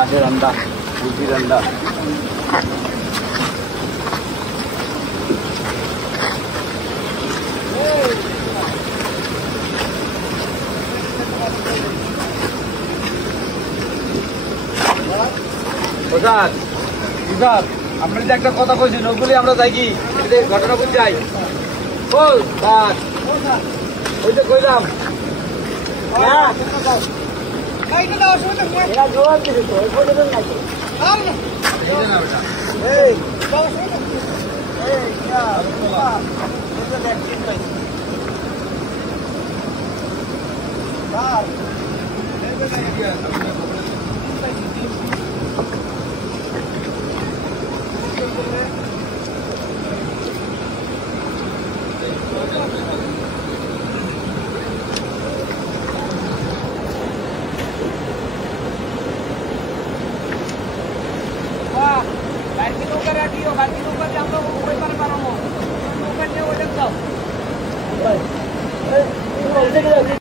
মাছের রান্না, মুরগি রান্না। প্রসাদ প্রসাদ আপনার যে একটা কথা কইছেন ওগুলি আমরা যাই কি ঘটনা বুঝ যাই। ও স্যার ওই যে কইলাম गाड़ी के ऊपर रखियो, गाड़ी के ऊपर हम लोग